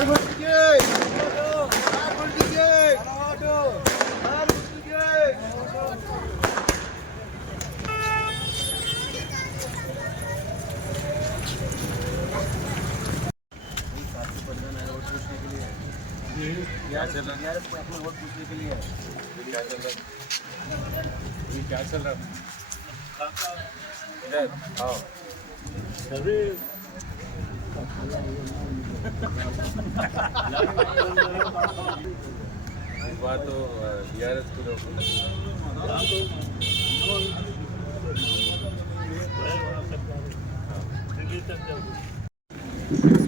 क्या चल रहा है? अपना वोट पूछने के लिए क्या चल रहा है? ये क्या चल रहा है? इधर आओ। अरे इस बार तो DRS को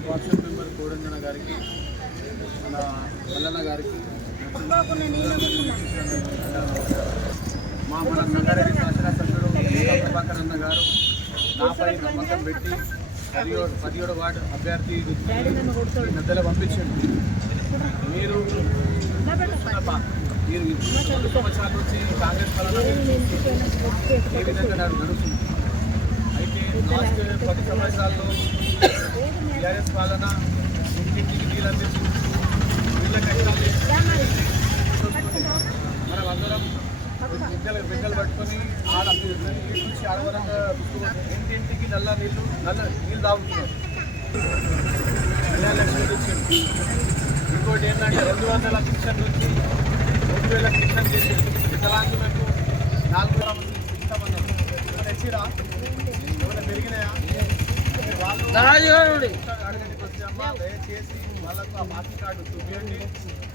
వాట్సాప్ మెంబర్ కోడంజన గారికి మన మల్లన్న గారికి మన సంగారెడ్డి శాసనసభ్యుడు ప్రభాకర్ అన్న గారు నాపై నమ్మకం పెట్టి 17వ వార్డు అభ్యర్థి మధ్యలో పంపించండి. మీరు 2 సంవత్సరాల నుంచి కాంగ్రెస్ పాలన ఏ విధంగా నడుస్తుంది. అయితే లాస్ట్ 10 సంవత్సరాల్లో టీఆర్ఎస్ పాలన ఇంటింటికి నీళ్ళు అందించి నీళ్ళ కష్టాలు మనం అందరం బిగ్గలు పట్టుకొని నుంచి ఆడవరంగా ఇంటింటికి నల్ల నీళ్ళు తాగుతున్నారు. 2 లక్షలు ఇచ్చింది. ఇంకోటి ఏంటంటే 200 కిషన్ నుంచి 3000 కిషన్ చేసి వికలాంగులకు 4,000 మంది ఇస్తామన్నారు. తెచ్చిరా ఏమైనా పెరిగినాయా? వాళ్ళు అడగడానికి వచ్చామా? దయచేసి వాళ్ళకు ఆ పార్టీ కార్డు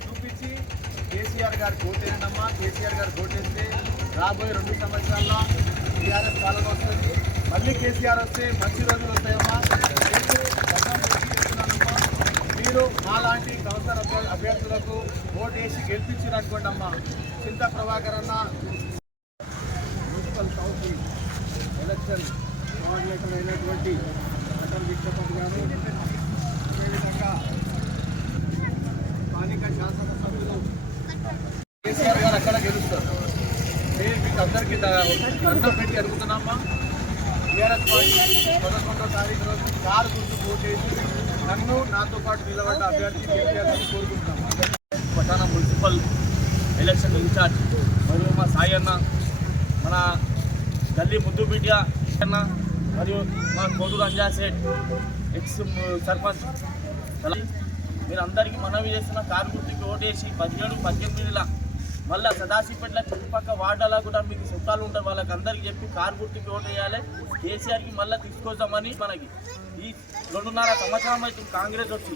చూపించి కేసీఆర్ గారు ఓటేయండమ్మా. కేసీఆర్ గారు ఓటేస్తే రాబోయే 2 సంవత్సరాల్లో టీఆర్ఎస్ పాలన వస్తుంది. మళ్ళీ కేసీఆర్ వస్తే మంచి రోజులు వస్తాయమ్మా. మీరు మాలాంటి కౌన్సిలర్ అభ్యర్థులకు ఓటేసి గెలిపించారనుకోండి అమ్మా. చింత ప్రభాకర్ అన్న మున్సిపల్ కౌన్సిల్ ఎలక్షన్ కోఆర్డినేటర్ అయినటువంటి అటల్ విక్షపతి గారు, అదేవిధంగా స్థానిక శాసనసభ్యులు కేసీఆర్ గారు అక్కడ గెలుస్తారు. మీకు అందరికీ దండం పెట్టి అడుగుతున్నామా. టీఆర్ఎస్ పార్టీ 11వ తారీఖు రోజు కారు గుర్తు ఓటేసి నన్ను నాతో పాటు నిలబడ్డ అభ్యర్థి కేసీఆర్ గారిని కోరుకుంటున్నాము. పటానా మున్సిపల్ ఎలక్షన్ ఇన్ఛార్జ్ మరియు మా సాయి అన్న, మన గల్లీ ముద్దుబిడ్డ అన్న మరియు మా కోడూరు అంజా సేట్ ఎక్స్ సర్పంచ్, మీరు అందరికీ మనవి చేస్తున్న కారు గుర్తుకి ఓటేసి 17, 18 మళ్ళీ సదాశివపేటల చుట్టుపక్కల వార్డాలా కూడా మీకు చుట్టాలు ఉంటారు, వాళ్ళకి అందరికీ చెప్పి కారు గుర్తుకి ఓటు వేయాలి. కేసీఆర్కి మళ్ళీ తీసుకొద్దామని మనకి ఈ 2.5 సంవత్సరం అయితే కాంగ్రెస్ వచ్చి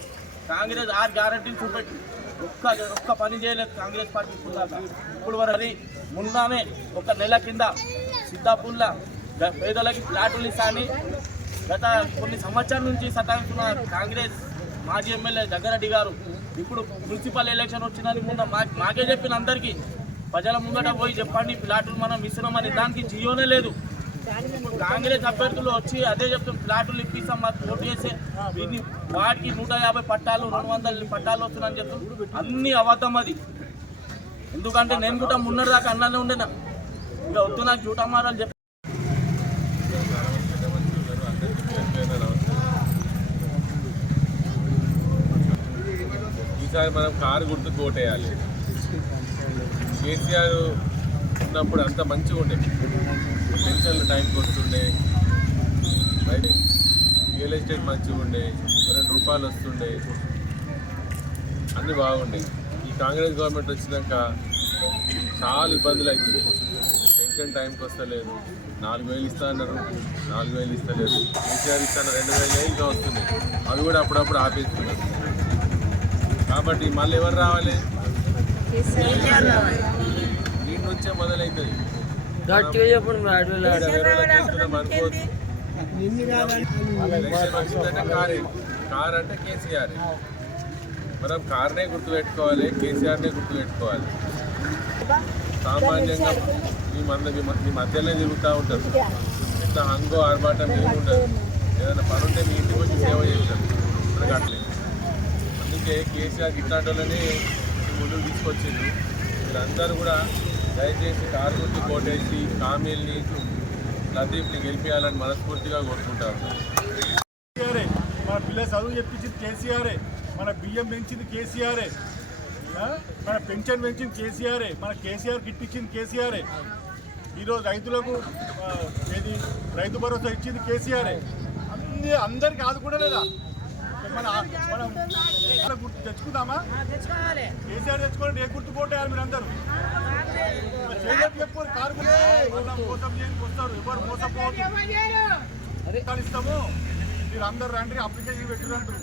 కాంగ్రెస్ 6 గ్యారెంటీలు చూపెట్టి ఒక్క పని చేయలేదు కాంగ్రెస్ పార్టీ ఇప్పుడు వరకు. ముందానే 1 నెల కింద సిద్ధాపూర్లో పేదలకి ఫ్లాట్లు ఇస్తాని గత కొన్ని సంవత్సరాల నుంచి సతాయిస్తున్న కాంగ్రెస్ మాజీ ఎమ్మెల్యే జగ్గారెడ్డి గారు ఇప్పుడు మున్సిపల్ ఎలక్షన్ వచ్చిందని ముందు మాకే చెప్పిన అందరికీ ప్రజల ముంగట పోయి చెప్పండి ఫ్లాట్లు మనం ఇస్తున్నామని. దానికి జియోనే లేదు. కాంగ్రెస్ అభ్యర్థులు వచ్చి అదే చెప్తాం, ఫ్లాట్లు ఇప్పిస్తాం మాకు ఓటు చేసే వీటిని వాటికి 150 పట్టాలు 200 పట్టాలు వస్తున్నాయని చెప్తాం. అన్ని అబద్ధం అది. ఎందుకంటే నేను కూడా మున్నటిదాకా అన్నానే ఉండేనా, ఇక వద్దు నాకు జూటమారాలు చెప్పి. ఈసారి మనం కారు గుర్తుకు ఓటేయాలి. కేసీఆర్ ఉన్నప్పుడు అంత మంచిగా ఉండేది, పెన్షన్లు టైంకి వస్తుండే, రియల్ ఎస్టేట్ మంచిగా ఉండే, 2 రూపాయలు వస్తుండే, అన్నీ బాగుండే. ఈ కాంగ్రెస్ గవర్నమెంట్ వచ్చినాక చాలా ఇబ్బందులు అవుతుంది. పెన్షన్ టైంకి వస్తలేదు, 4,000 ఇస్తా అన్నారు, 4,000 ఇస్తలేదు. కేసీఆర్ ఇస్తాను 2,000 ఇంకా వస్తున్నాయి, అవి కూడా అప్పుడప్పుడు ఆపేస్తున్నారు. కాబట్టి మళ్ళీ ఎవరు రావాలి? దీని నుంచే మొదలవుతుంది. కార్ అంటే కేసీఆర్, మనం కార్నే గుర్తుపెట్టుకోవాలి, కేసీఆర్నే గుర్తుపెట్టుకోవాలి. సామాన్యంగా మీ మధ్యలోనే తిరుగుతూ ఉంటారు. ఇట్లా హంగో ఆర్భాటం ఏమి ఉండదు. ఏదైనా పని ఉంటే మీ ఇంటికి వచ్చి సేవ చేస్తారు. మనకు అట్లే అందుకే కేసీఆర్ ఇట్లాంటి వాళ్ళని ముందుకు తీసుకొచ్చిండు. వీళ్ళందరూ కూడా దయచేసి కారు గుర్తు కోటేసి కామిల్ని లతీఫ్ని గెలిపించాలని మనస్ఫూర్తిగా కోరుకుంటారు. మా పిల్లలు చదువు చెప్పించింది కేసీఆరే. మన బియ్యం పెంచింది కేసీఆరే, మన పెన్షన్ పెంచింది కేసీఆరే, మన కేసీఆర్ కిట్ ఇచ్చింది కేసీఆరే, ఈరోజు రైతులకు ఏది రైతు భరోసా ఇచ్చింది కేసీఆరే. అందరికి ఆదుకోవలేదా? మనం గుర్తు తెచ్చుకుందామా? కేసీఆర్ తెచ్చుకోండి, ఏ గుర్తు పోటారు మీరు అందరూ చెప్పుకోరు. కార్మికులే మోసం చేయడానికి వస్తారు, ఎవరు మోసపోవచ్చు ఇస్తాము. మీరు అందరు రండి, అప్లికేషన్ పెట్టిరంటారు.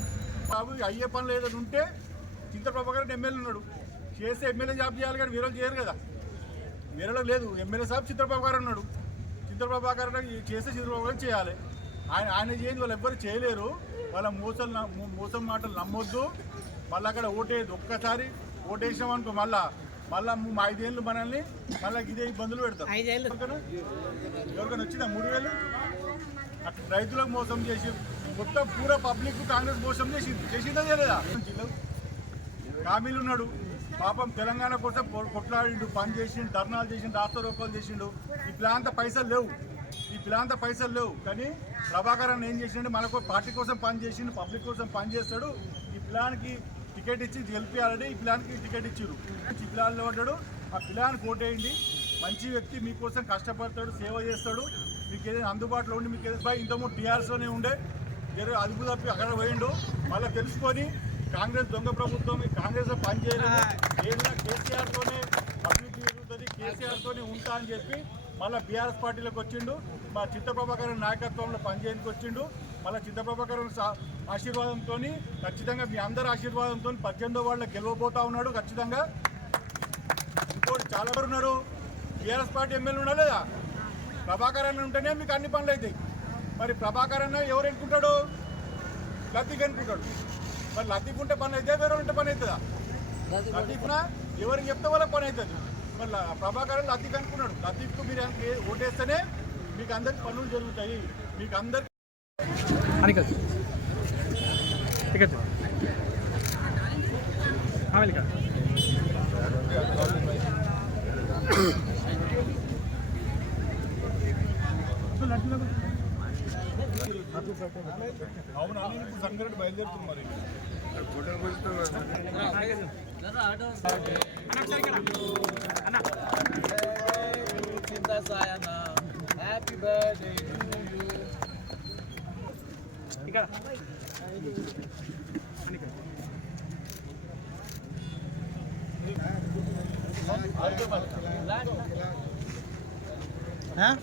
బాబు అయ్యే పనులు ఏదైనా ఉంటే చింత ప్రభాకర్ ఎమ్మెల్యే ఉన్నాడు, చేస్తే ఎమ్మెల్యే జాబ్ చేయాలి కానీ వీరలు చేయరు కదా. వీరలో లేదు, ఎమ్మెల్యే సాబ్ చంద్రబాబు ఉన్నాడు, చంద్రబాబు చేస్తే చంద్రబాబు చేయాలి. ఆయన చేయండి, వాళ్ళు ఎవ్వరు చేయలేరు. వాళ్ళ మోసం మాటలు నమ్మొద్దు. మళ్ళీ అక్కడ ఓటేది, ఒక్కసారి ఓటేసినాం అనుకో మళ్ళీ 5 ఏళ్ళు మనల్ని మళ్ళీ ఇదే ఇబ్బందులు పెడతారు. ఎవరికైనా వచ్చిందా 3,000? అక్కడ రైతులకు మోసం చేసి మొత్తం పూరా పబ్లిక్ కాంగ్రెస్ మోసం చేసిందా చేయలేదా? కామీలు ఉన్నాడు పాపం, తెలంగాణ కోసం కొట్లాడిండు, పని చేసిండు, ధర్నాలు చేసిండు, రాష్ట్ర రూపాయలు చేసిండు. ఈ ప్లాంత పైసలు లేవు కానీ ప్రభాకర్ అన్న ఏం చేసిండు, మనకు పార్టీ కోసం పని చేసిండు, పబ్లిక్ కోసం పని చేస్తాడు. ఈ ప్లాన్కి టికెట్ ఇచ్చి గెలిపియాలని ఈ ప్లాన్కి టికెట్ ఇచ్చారు. ఈ ప్లాన్లో పడ్డాడు, ఆ ప్లాన్ కోటేయండి. మంచి వ్యక్తి, మీకోసం కష్టపడతాడు, సేవ చేస్తాడు. మీకు ఏదైనా అందుబాటులో ఉండి మీకు ఏదైనా ఇంతకుముందు టీఆర్ఎస్లోనే ఉండే అదుపు తప్పి అక్కడ పోయిండు. మళ్ళీ తెలుసుకొని కాంగ్రెస్ దొంగ ప్రభుత్వం, కాంగ్రెస్లో పనిచేయలేదు, ఏదైనా కేసీఆర్తోనే అభివృద్ధి జరుగుతుంది, కేసీఆర్తోనే ఉంటా అని చెప్పి మళ్ళీ బీఆర్ఎస్ పార్టీలోకి వచ్చిండు. మా చింతప్రభాకర్ నాయకత్వంలో పనిచేయడానికి వచ్చిండు. మళ్ళీ చింతప్రభాకర్ ఆశీర్వాదంతో ఖచ్చితంగా మీ అందరి ఆశీర్వాదంతో 18వ వార్డులో గెలవబోతా ఉన్నాడు ఖచ్చితంగా. ఇంకోటి చాలా ఎవరు ఉన్నారు, టీఆర్ఎస్ పార్టీ ఎమ్మెల్యే ఉన్నా లేదా? ప్రభాకర్ అన్న ఉంటేనే మీకు అన్ని పనులు అవుతాయి. మరి ప్రభాకర్ అన్న ఎవరు ఎన్నుకుంటాడు? లతీఫ్ ఎన్నుకుంటాడు. మరి లతీఫ్ ఉంటే పని అయితే వేరే ఉంటే పని అవుతుందా? లతీఫ్నా ఎవరికి చెప్తే వాళ్ళకి పని అవుతుంది. మరి ప్రభాకర్ లతీఫ్ అనుకున్నాడు. లతీఫ్కు మీరు ఓటేస్తేనే మీకు అందరికి పనులు జరుగుతాయి. మీకు అందరికి అవును అని ఇప్పుడు సంగారెడ్డి బయలుదేరుతుంది. మరి హ్యాపీ బర్త్డే हाँ